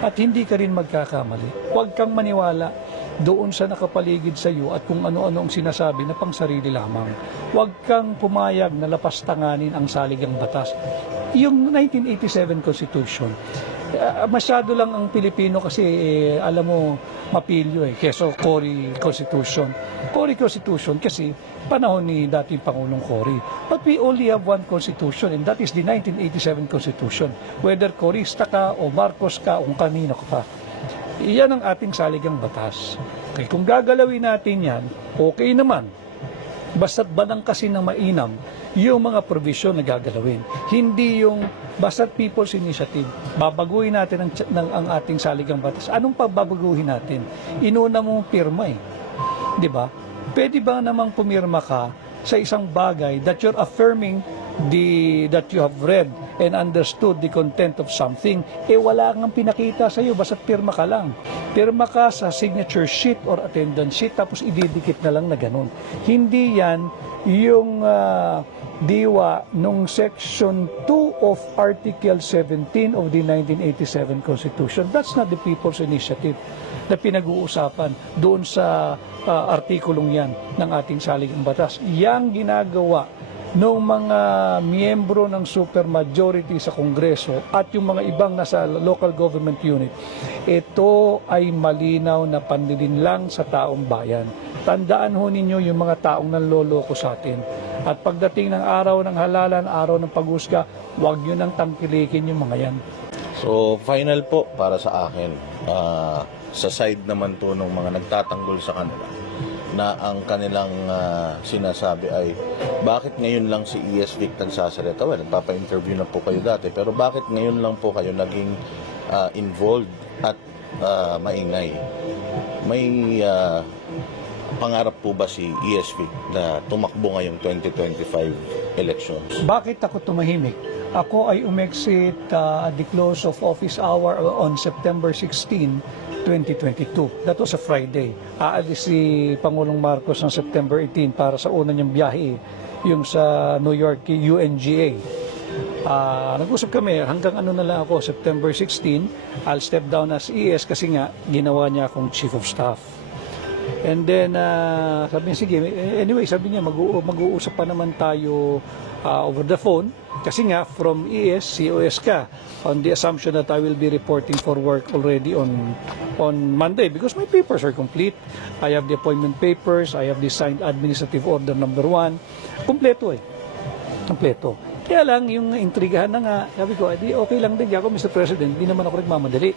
At hindi ka rin magkakamali. Huwag kang maniwala doon sa nakapaligid sa iyo at kung ano-ano ang sinasabi na pang sarili lamang. Huwag kang pumayag na lapastanganin ang saligang batas. Yung 1987 Constitution, masyado lang ang Pilipino kasi alam mo mapilyo keso Cory Constitution. Cory Constitution kasi panahon ni dating Pangulong Cory. But we only have one Constitution and that is the 1987 Constitution. Whether Corista ka o Marcos ka o kung kanino ka pa. Iyan ang ating saligang batas. Okay, kung gagalawin natin yan, okay naman. Basta't banang kasi ng mainam yung mga provision na gagalawin. Hindi yung basta't people's initiative. Babaguhin natin ang ating saligang batas. Anong pagbabaguhin natin? Inuna mong pirma Di ba? Pwede ba namang pumirma ka sa isang bagay that you're affirming that you have read and understood the content of something, wala kang pinakita sa iyo, basta pirma ka lang. Pirma ka sa signature sheet or attendance sheet, tapos ididikit na lang na ganun. Hindi yan yung diwa nung Section 2 of Article 17 of the 1987 Constitution. That's not the people's initiative na pinag-uusapan doon sa artikulong yan ng ating saligang batas. Yang ginagawa ng mga miyembro ng supermajority sa Kongreso at yung mga ibang nasa local government unit, ito ay malinaw na panlilin lang sa taong bayan. Tandaan ho ninyo yung mga taong nanloloko sa atin. At pagdating ng araw ng halalan, araw ng paghusga, huwag nyo nang tangkilikin yung mga yan. So, final po para sa akin, sa side naman to ng mga nagtatanggol sa kanila, na ang kanilang sinasabi ay bakit ngayon lang si ES Vic nagsasalita? Well, nagpapa-interview na po kayo dati, pero bakit ngayon lang po kayo naging involved at maingay? May pangarap po ba si ES Vic na tumakbo ngayong 2025 elections? Bakit ako tumahimik? Ako ay umexit at the close of office hour on September 16, 2022. That was a Friday. Aalis si Pangulong Marcos ng September 18 para sa una niyang biyahe, yung sa New York UNGA. Nag-usap kami hanggang ano na lang ako, September 16, I'll step down as ES kasi nga ginawa niya akong Chief of Staff. And then, sabi niya, sige, anyway, sabi niya, mag-uusap pa naman tayo over the phone. Kasi nga, from ES, COS ka, on the assumption that I will be reporting for work already on Monday because my papers are complete. I have the appointment papers, I have the signed administrative order number 1. Kompleto Kompleto. Kaya lang, yung intrigahan na nga, sabi ko, okay lang din ako, Mr. President, hindi naman ako nagmamadali.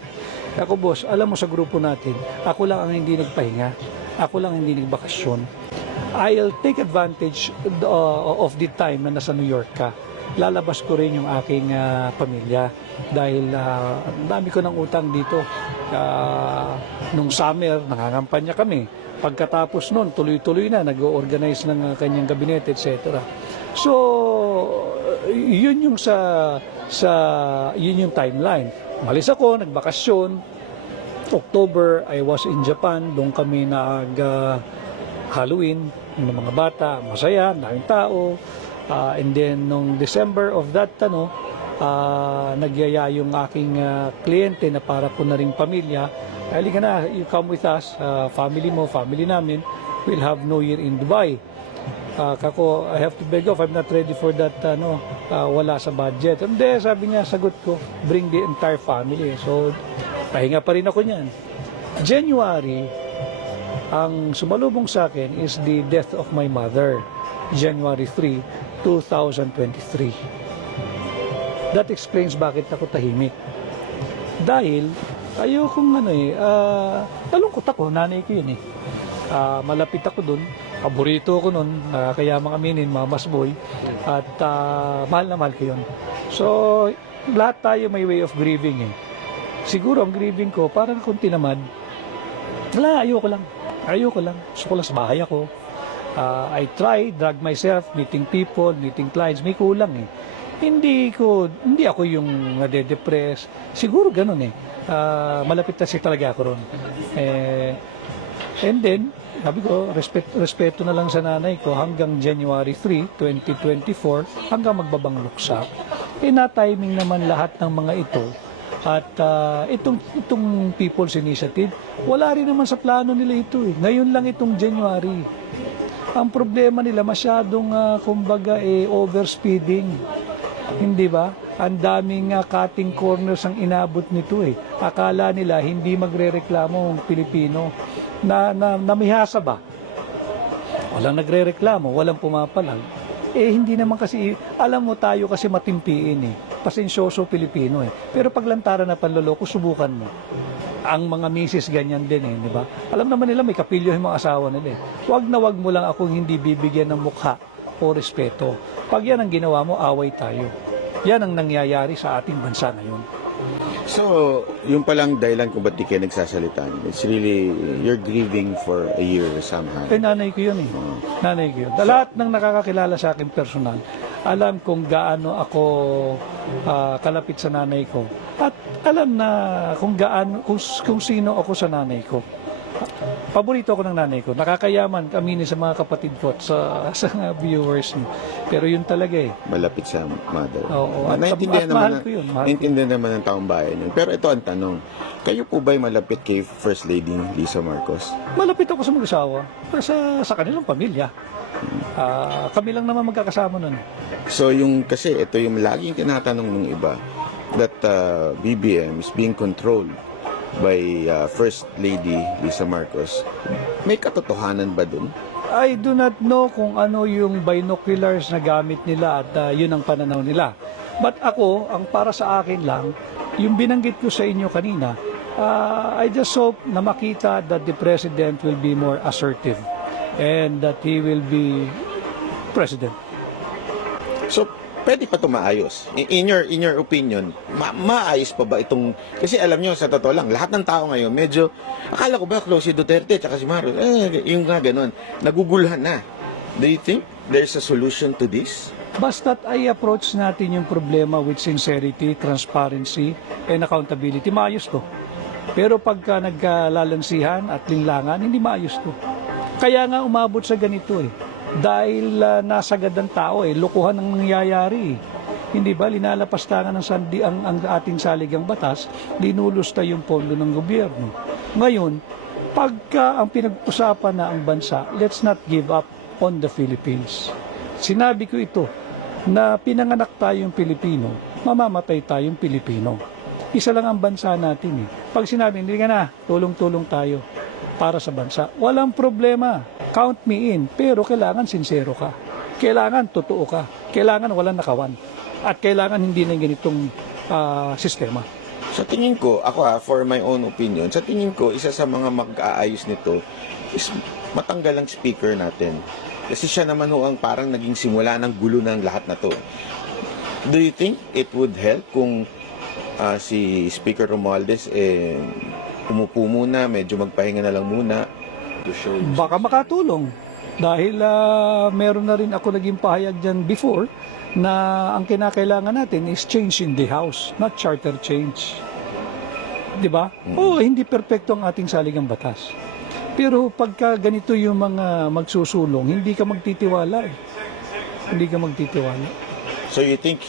Ako, boss, alam mo sa grupo natin, ako lang ang hindi nagpahinga. Ako lang ang hindi nagbakasyon. I'll take advantage of the time na nasa New York ka. Lalabas ko rin yung aking pamilya dahil dami ko ng utang dito. Nung summer, nangangampanya kami. Pagkatapos nun, tuloy-tuloy na, nag-organize ng kanyang gabinete, etc. So, yun yung yun yung timeline. Malis ako, nagbakasyon. October, I was in Japan. Doon kami Halloween ng mga bata, masaya, daming tao. And then, nung December of that, nagyaya yung aking kliyente na para ko na rin pamilya. Halika na, you come with us, family mo, family namin. We'll have New Year in Dubai. Kako, I have to beg off, I'm not ready for that, wala sa budget. And then, sabi niya, sagot ko, bring the entire family. So, pahinga pa rin ako niyan. January, ang sumalubong sa akin is the death of my mother, January 3, 2023. That explains bakit ako tahimik. Dahil, ayokong nalungkot ako, nanay ko yun malapit ako dun, paborito ko nun, kaya mga aminin, mga masboy, at mahal na mahal ko yun. So, lahat tayo may way of grieving Siguro ang grieving ko, parang akong tinamad. Wala, ayoko lang. Gusto ko lang sa bahay ako. I try, drag myself, meeting people, meeting clients, may kulang Hindi ako yung nade-depress. Siguro ganun malapit na talaga ako ron. And then, sabi ko, respeto na lang sa nanay ko hanggang January 3, 2024, hanggang magbabang luksa. Na-timing naman lahat ng mga ito At itong People's Initiative, wala rin naman sa plano nila ito eh. Ngayon lang itong January. Ang problema nila masyadong kumbaga overspeeding. Hindi ba? Ang daming cutting corners ang inabot nito eh. Akala nila hindi magrereklamo ang Pilipino. Namihasa ba? Walang nagrereklamo, walang pumapalag. Hindi naman kasi, alam mo tayo kasi matimpiin eh. Pasensyoso Pilipino eh. Pero paglantaran na panloloko, subukan mo. Ang mga misis ganyan din eh, di ba? Alam naman nila may kapilyo yung mga asawa nila eh. Wag na wag mo lang akong hindi bibigyan ng mukha o respeto. Pag yan ang ginawa mo, away tayo. Yan ang nangyayari sa ating bansa ngayon. So, yung palang dahilan kung ba't di kayo nagsasalita. It's really, you're grieving for a year somehow. Nanay ko yun eh. Nanay ko yun. Lahat ng nakakakilala sa akin personal, alam kung gaano ako kalapit sa nanay ko. At alam na kung gaano, kung sino ako sa nanay ko. Paborito ako ng nanay ko. Nakakayaman kami sa mga kapatid ko at sa viewers niyo. Pero yun talaga eh. Malapit sa mother. Oo, at Naintindihan mahal naman, ko yun, mahal ko. naintindihan naman ng taong bayan yun. Pero ito ang tanong, kayo po ba'y malapit kay First Lady Lisa Marcos? Malapit ako sa mag-asawa. Sa kanilang pamilya. Kami lang naman magkakasama nun. So kasi ito yung laging tinatanong ng iba, that BBM is being controlled by First Lady Lisa Marcos. May katotohanan ba dun? I do not know kung ano yung binoculars na gamit nila at yun ang pananaw nila. But ako, ang para sa akin lang, yung binanggit ko sa inyo kanina, I just hope na makita that the President will be more assertive and that he will be President. So, pwede pa ito maayos. In your opinion, maayos pa ba itong... Kasi alam nyo, sa totoo lang, lahat ng tao ngayon, medyo, akala ko ba close si Duterte at si Marcos, yung nga ganun, nagugulhan na. Do you think there's a solution to this? Basta't ay approach natin yung problema with sincerity, transparency, and accountability, maayos to. Pero pagka nagkalalansihan at linlangan, hindi maayos to. Kaya nga umabot sa ganito eh. Dahil nasagad ang tao eh, lokohan ang nangyayari. Hindi ba, linalapastangan ang ating saligang batas, linulusta yung pondo ng gobyerno. Ngayon, pagka ang pinag-usapan na ang bansa, let's not give up on the Philippines. Sinabi ko ito, na pinanganak tayong Pilipino, mamamatay tayong Pilipino. Isa lang ang bansa natin eh. Pag sinabi, hindi ka na, tulong-tulong tayo para sa bansa. Walang problema. Count me in. Pero kailangan sincero ka. Kailangan totoo ka. Kailangan walang nakawan. At kailangan hindi na ganitong sistema. Sa tingin ko, ako for my own opinion, sa tingin ko, isa sa mga mag-aayos nito is matanggal ang speaker natin. Kasi siya naman ang parang naging simula ng gulo ng lahat na to. Do you think it would help kung si Speaker Romualdez umupo muna, medyo magpahinga na lang muna to show his... Baka makatulong. Dahil meron na rin ako naging pahayag dyan before na ang kinakailangan natin is change in the house, not charter change. Di ba? Oo, hindi perpekto ang ating saligang batas. Pero pagka ganito yung mga magsusulong, hindi ka magtitiwala eh. Hindi ka magtitiwala. So you think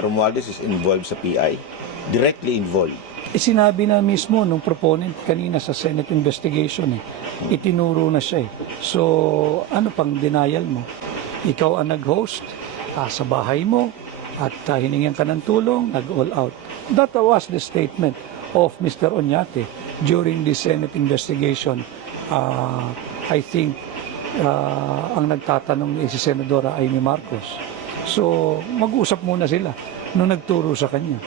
Romualdez is involved sa PI? Directly involved? Sinabi na mismo nung proponent kanina sa Senate investigation eh. Itinuro na siya eh. So, ano pang denial mo? Ikaw ang nag-host sa bahay mo at hiningan ka ng tulong, nag-all out. That was the statement of Mr. Oñate during the Senate investigation. I think ang nagtatanong si Senadora Amy Marcos. So, mag-usap muna sila nung nagturo sa kanya.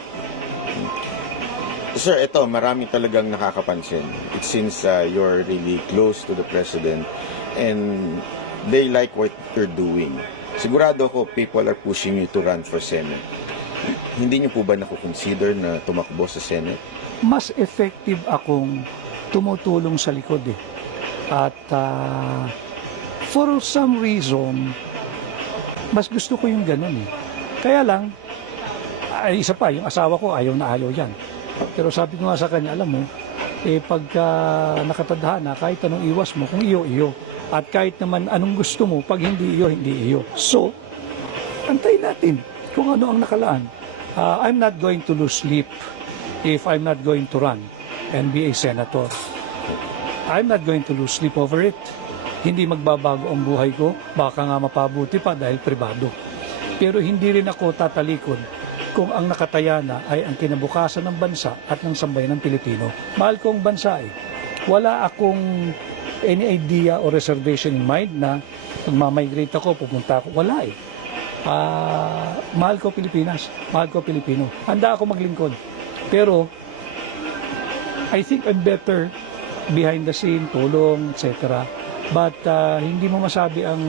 Sir, ito, marami talagang nakakapansin. It seems you're really close to the President and they like what you're doing. Sigurado ako, people are pushing you to run for Senate. Hindi niyo po ba nakukonsider na tumakbo sa Senate? Mas effective akong tumutulong sa likod eh. At for some reason, mas gusto ko yung ganun eh. Kaya lang, isa pa, yung asawa ko ayaw na ayaw yan. Pero sabi ko nga sa kanya, alam mo, pagka nakatadhana, kahit anong iwas mo, kung iyo, iyo. At kahit naman anong gusto mo, pag hindi iyo, hindi iyo. So, antayin natin kung ano ang nakalaan. I'm not going to lose sleep if I'm not going to run and be a senator. I'm not going to lose sleep over it. Hindi magbabago ang buhay ko, baka nga mapabuti pa dahil pribado. Pero hindi rin ako tatalikod kung ang nakataya na ay ang kinabukasan ng bansa at ng sambayan ng Pilipino. Mahal ko ang bansa eh. Wala akong any idea or reservation in mind na magmamigrate ako, pupunta ako. Wala eh. Mahal ko Pilipinas, mahal ko Pilipino. Handa ako maglingkod. Pero, I think I'm better behind the scene, tulong, etc. But hindi mo masabi ang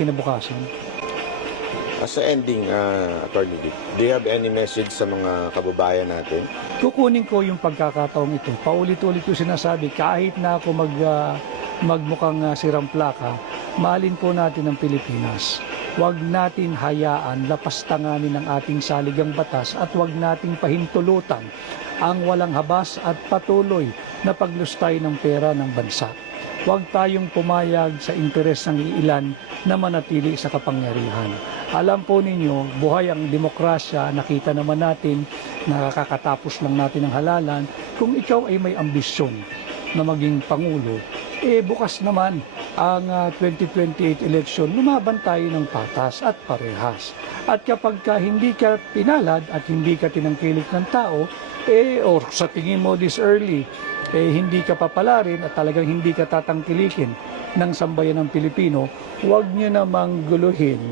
kinabukasan. As a ending, Attorney Dick, do you have any message sa mga kababayan natin? Kukunin ko yung pagkakataong ito. Paulit-ulit ko sinasabi, kahit na ako magmukhang sirang plaka, mahalin po natin ang Pilipinas. Huwag natin hayaan lapastanganin ang ating saligang batas at huwag nating pahintulutan ang walang habas at patuloy na paglustay ng pera ng bansa. Huwag tayong pumayag sa interes ng ilan na manatili sa kapangyarihan. Alam po ninyo, buhay ang demokrasya, nakita naman natin, nakakatapos lang natin ang halalan. Kung ikaw ay may ambisyon na maging Pangulo, bukas naman ang 2028 election, lumaban tayo ng patas at parehas. At kapag hindi ka pinalad at hindi ka tinangkilik ng tao, or sa tingin mo this early, hindi ka papalarin at talagang hindi ka tatangkilikin ng sambayan ng Pilipino, huwag nyo namang guluhin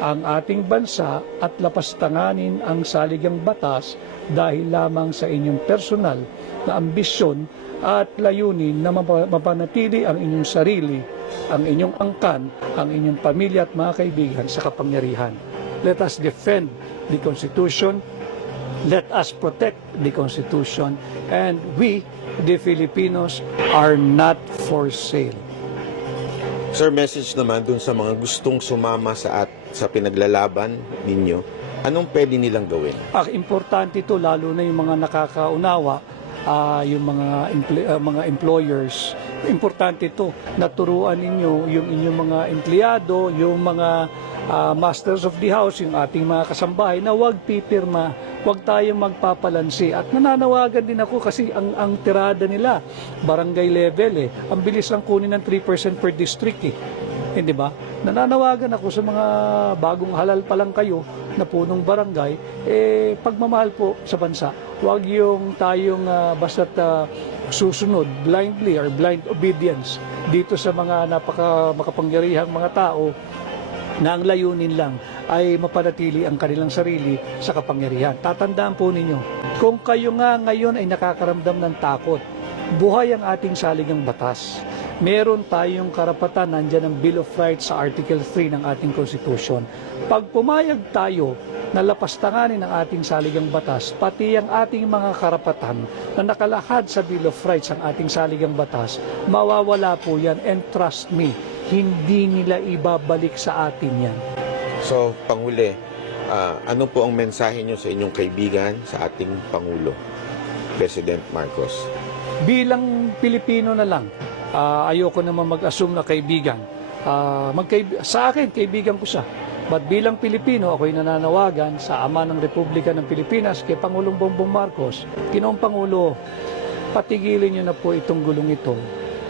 ang ating bansa at lapastanganin ang saligang batas dahil lamang sa inyong personal na ambisyon at layunin na mapanatili ang inyong sarili, ang inyong angkan, ang inyong pamilya at mga kaibigan sa kapangyarihan. Let us defend the Constitution. Let us protect the Constitution, and we, the Filipinos, are not for sale. Sir, message naman dun sa mga gustong sumama sa pinaglalaban ninyo, anong pwede nilang gawin? Importante ito, lalo na yung mga nakakaunawa, yung mga employers. Importante ito, naturuan ninyo yung inyong mga empleyado, yung mga masters of the house, yung ating mga kasambahay, na huwag pipirma, huwag tayong magpapalansi. At nananawagan din ako kasi ang tirada nila, barangay level ang bilis lang kunin ng 3% per district Hindi ba? Nananawagan ako sa mga bagong halal pa lang kayo na punong barangay, pagmamahal po sa bansa. Huwag yung tayong basta't susunod blindly or blind obedience dito sa mga makapangyarihang mga tao na ang layunin lang ay mapanatili ang kanilang sarili sa kapangyarihan. Tatandaan po ninyo, kung kayo nga ngayon ay nakakaramdam ng takot, buhay ang ating saligang batas. Meron tayong karapatan, nandyan ang Bill of Rights sa Article 3 ng ating Constitution. Pag pumayag tayo na lapastanganin ang ating saligang batas, pati ang ating mga karapatan na nakalahad sa Bill of Rights ang ating saligang batas, mawawala po yan, and trust me, hindi nila ibabalik sa atin yan. So, Panghuli, ano po ang mensahe nyo sa inyong kaibigan, sa ating Pangulo, President Marcos? Bilang Pilipino na lang, ayoko naman mag-assume na kaibigan. Sa akin, kaibigan ko siya. But bilang Pilipino, ako'y nananawagan sa Ama ng Republika ng Pilipinas, kay Pangulong Bongbong Marcos, Ginoong Pangulo, patigilin niyo na po itong gulong ito.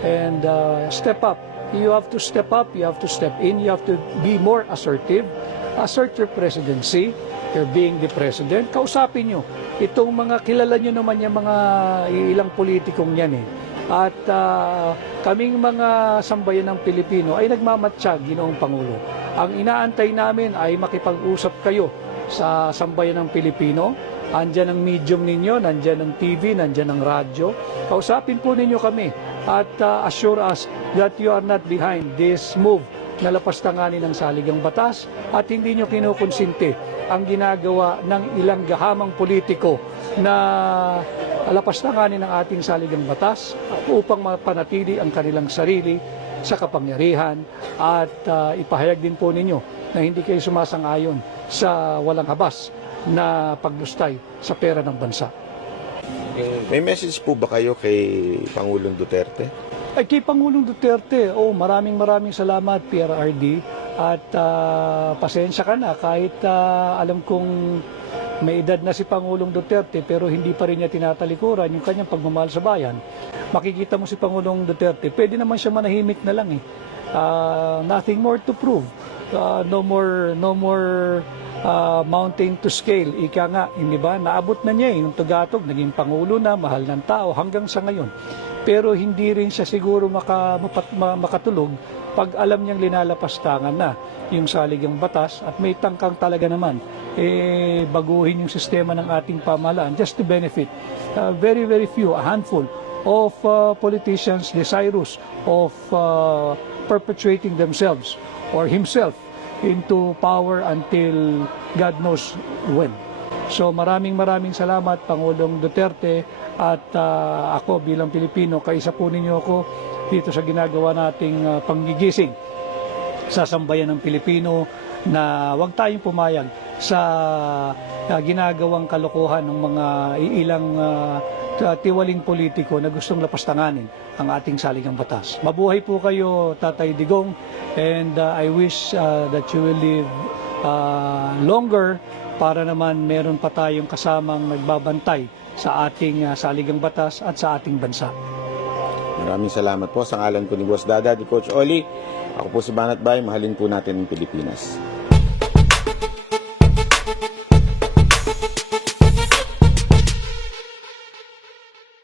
And step up. You have to step up, you have to step in, you have to be more assertive. Assert your presidency, you're being the president. Kausapin nyo. Itong mga, kilala nyo naman yung mga ilang politikong yan At kaming mga sambayan ng Pilipino ay nagmamatsyag, Ginoong Pangulo. Ang inaantay namin ay makipag-usap kayo sa sambayan ng Pilipino. Andyan ang medium ninyo, nandyan ang TV, nandyan ang radyo. Kausapin po ninyo kami at assure us that you are not behind this move na lapastanganin ng saligang batas at hindi nyo kinukonsinti ang ginagawa ng ilang gahamang politiko na lapastanganin ang ating saligang batas upang mapanatili ang kanilang sarili sa kapangyarihan at ipahayag din po ninyo na hindi kayo sumasang-ayon sa walang habas na paglustay sa pera ng bansa. May message po ba kayo kay Pangulong Duterte? Ay, kay Pangulong Duterte, maraming salamat, PRRD. At pasensya ka na kahit alam kong may edad na si Pangulong Duterte pero hindi pa rin niya tinatalikuran yung kanyang pagmamahal sa bayan, makikita mo si Pangulong Duterte, pwede naman siya manahimik na lang eh. Nothing more to prove. No more mountain to scale. Ika nga, hindi ba? Naabot na niya yung tugatog, naging Pangulo na, mahal ng tao hanggang sa ngayon. Pero hindi rin siya siguro makatulog pag alam niyang linalapastangan na yung saligang batas at may tangkang talaga naman baguhin yung sistema ng ating pamahalaan just to benefit very few, a handful of politicians desirous of perpetuating themselves or himself into power until God knows when. So maraming salamat Pangulong Duterte at ako bilang Pilipino, kaisa po ninyo ako dito sa ginagawa nating panggigising sa sambayan ng Pilipino na huwag tayong pumayag sa ginagawang kalokohan ng mga ilang tiwaling politiko na gustong lapastanganin ang ating saligang batas. Mabuhay po kayo, Tatay Digong, and I wish that you will live longer para naman meron pa tayong kasamang nagbabantay sa ating saligang batas at sa ating bansa. Maraming salamat po sa ngalan ko ni Boss Dada, ni Coach Oli. Ako po si Banat Bay, mahalin po natin ang Pilipinas.